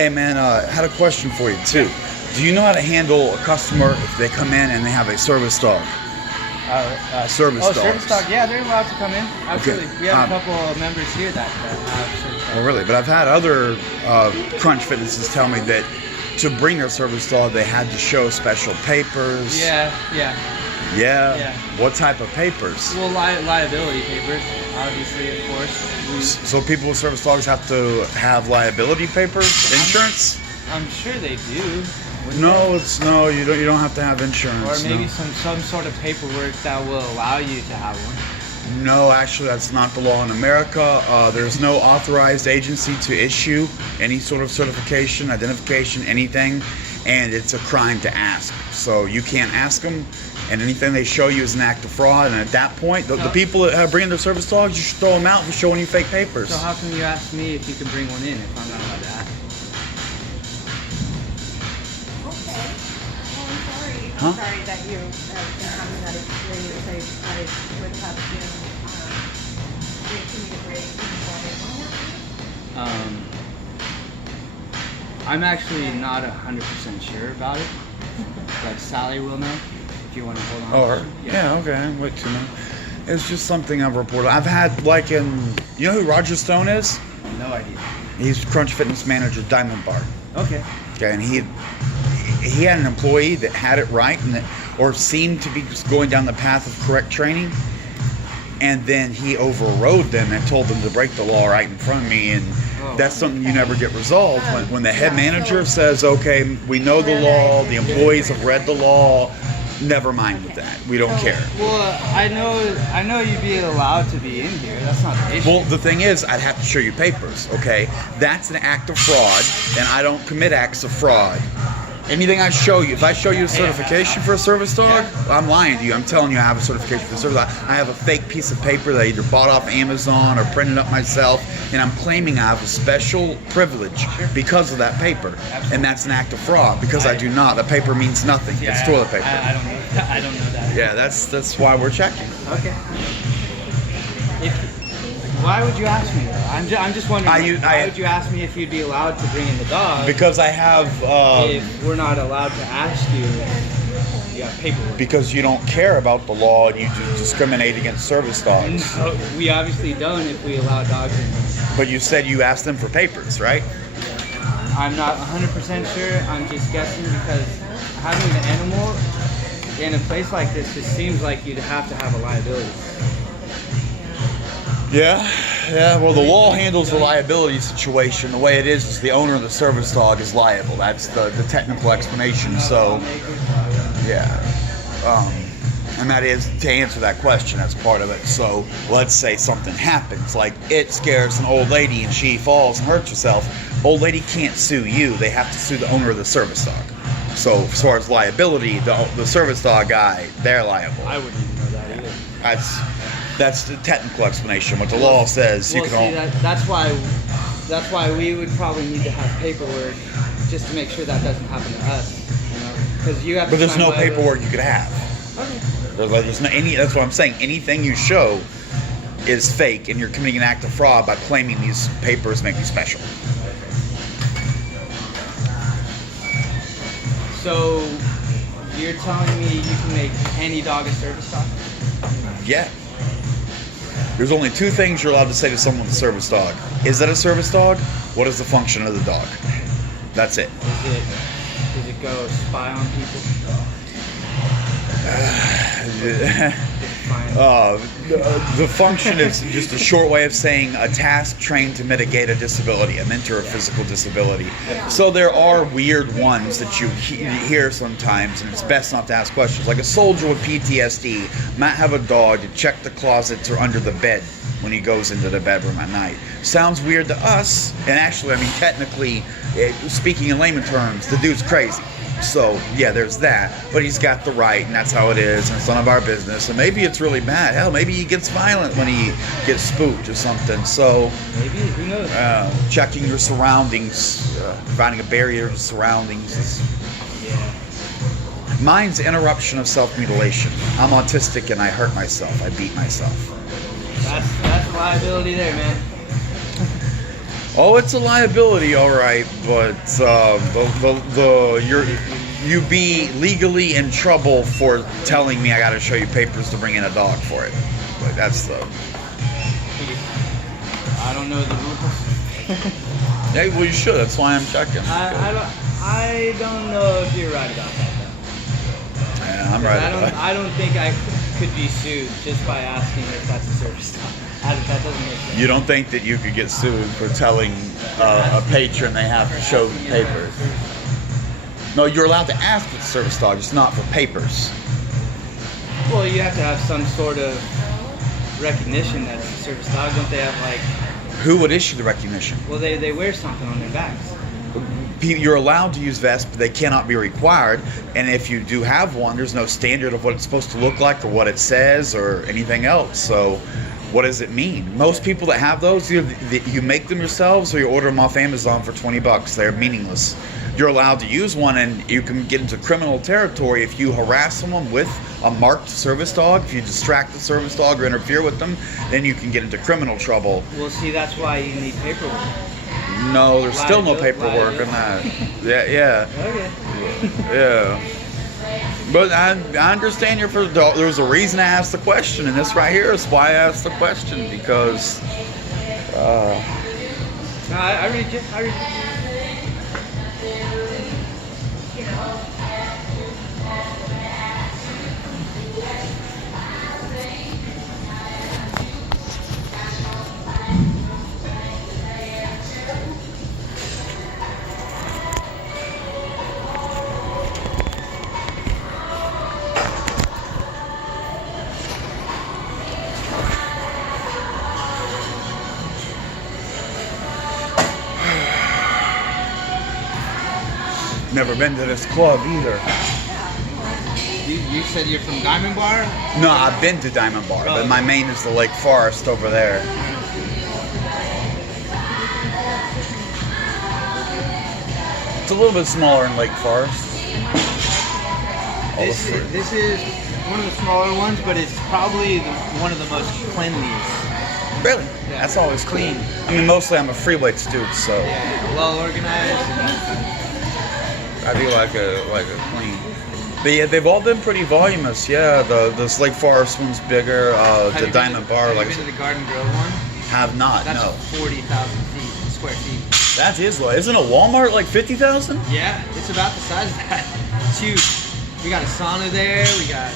Hey man, I had a question for you too. Do you know how to handle a customer if they come in and they have a service dog? Service dogs. Service dog. Yeah, they're allowed to come in. Absolutely. Okay. We have a couple of members here that have service dogs. Oh really? But I've had other Crunch Fitnesses tell me that to bring their service dog, they had to show special papers. Yeah. Yeah? What type of papers? Well, liability papers, obviously, of course. So people with service dogs have to have liability papers, insurance? I'm sure they do. No, you don't have to have insurance. Or maybe some sort of paperwork that will allow you to have one. No, actually, that's not the law in America. There's no authorized agency to issue any sort of certification, identification, anything, and it's a crime to ask. So you can't ask them, and anything they show you is an act of fraud. And at that point, the people that bring their service dogs, you should throw them out for showing you fake papers. So how come you ask me if you can bring one in if I'm not allowed to ask? Okay. Oh, I'm sorry. Huh? I'm sorry that you been having that experience. I would have been making you break I'm actually not 100% sure about it, but Sally will know. If you want to hold on. Or yeah, okay, wait 2 minutes. It's just something I've reported. I've had you know who Roger Stone is? No idea. He's Crunch Fitness manager, Diamond Bar. Okay. Okay, and he had an employee that had it right or seemed to be going down the path of correct training, and then he overrode them and told them to break the law right in front of me, and that's something you never get resolved. When the head manager says, okay, we know the law, the employees have read the law, never mind with that. We don't care. Well, I know you'd be allowed to be in here. That's not the issue. Well, the thing is, I'd have to show you papers, okay? That's an act of fraud, and I don't commit acts of fraud. Anything I show you, if I show you a certification for a service dog, I'm lying to you. I'm telling you I have a certification for a service dog. I have a fake piece of paper that I either bought off Amazon or printed up myself, and I'm claiming I have a special privilege because of that paper. And that's an act of fraud because I do not. The paper means nothing. It's toilet paper. I don't know that. Yeah, that's why we're checking. Okay. Why would you ask me though? I'm just wondering. Why would you ask me if you'd be allowed to bring in the dog? Because I have. If we're not allowed to ask you, you have paperwork. Because you don't care about the law and you discriminate against service dogs. No, we obviously don't if we allow dogs in. But you said you asked them for papers, right? I'm not 100% sure. I'm just guessing because having an animal in a place like this just seems like you'd have to have a liability. Yeah. Well, the law handles the liability situation. The way it is the owner of the service dog is liable. That's the technical explanation. So, yeah. And that is, to answer that question, that's part of it. So, let's say something happens, like it scares an old lady and she falls and hurts herself. Old lady can't sue you. They have to sue the owner of the service dog. So, as far as liability, the service dog guy, they're liable. I wouldn't even know that either. That's the technical explanation. What the law says, you can. That's why we would probably need to have paperwork just to make sure that doesn't happen to us. You know, because you have. But there's no paperwork you could have. Okay. There's no any. That's what I'm saying. Anything you show is fake, and you're committing an act of fraud by claiming these papers make you special. So you're telling me you can make any dog a service dog? Yeah. There's only 2 things you're allowed to say to someone with a service dog. Is that a service dog? What is the function of the dog? That's it. Does it go spy on people? The function is just a short way of saying a task trained to mitigate a disability, a mental or physical disability. So there are weird ones that you hear sometimes, and it's best not to ask questions. Like a soldier with PTSD might have a dog to check the closets or under the bed when he goes into the bedroom at night. Sounds weird to us, and actually, I mean, technically, speaking in layman terms, the dude's crazy. So, yeah, there's that. But he's got the right, and that's how it is, and it's none of our business. And maybe it's really bad. Hell, maybe he gets violent when he gets spooked or something. So, maybe, who knows? Checking your surroundings, providing a barrier to surroundings. Mine's interruption of self-mutilation. I'm autistic and I hurt myself. I beat myself. That's liability there, man. Oh, it's a liability, all right, but you be legally in trouble for telling me I got to show you papers to bring in a dog for it. Like, that's the. I don't know the rules. Yeah, well, you should. That's why I'm checking. I don't know if you're right about that though. Yeah, I'm right about that. I don't think I could be sued just by asking if that's a service dog. That doesn't make sense. You don't think that you could get sued for telling a patron they have to show the papers? No, you're allowed to ask for the service dog, just not for papers. Well, you have to have some sort of recognition that it's a service dog. Don't they have like? Who would issue the recognition? Well, they wear something on their backs. You're allowed to use vests, but they cannot be required. And if you do have one, there's no standard of what it's supposed to look like or what it says or anything else. So what does it mean? Most people that have those, you make them yourselves or you order them off Amazon for $20. They're meaningless. You're allowed to use one, and you can get into criminal territory if you harass someone with a marked service dog. If you distract the service dog or interfere with them, then you can get into criminal trouble. Well, see, that's why you need paperwork. No, there's still no paperwork on that. Yeah. Okay. Yeah. But I understand you're for the dog. There's a reason I asked the question, and this right here is why I asked the question, because No, I read you. never been to this club either. You said you're from Diamond Bar? No, I've been to Diamond Bar, but my main is the Lake Forest over there. It's a little bit smaller in Lake Forest. This is one of the smaller ones, but it's probably one of the most cleanliest. Really? Yeah. That's always clean. I mean, mostly I'm a free weights dude, so Yeah, well organized. I do like a clean. But yeah, they've all been pretty voluminous. Yeah, this Lake Forest one's bigger. The Diamond Bar, like Have you been to the Garden Grove one? have not. That's No, 40,000 square feet. that is low. Isn't a Walmart like 50,000? Yeah, it's about the size of that. It's huge. We got a sauna there. We got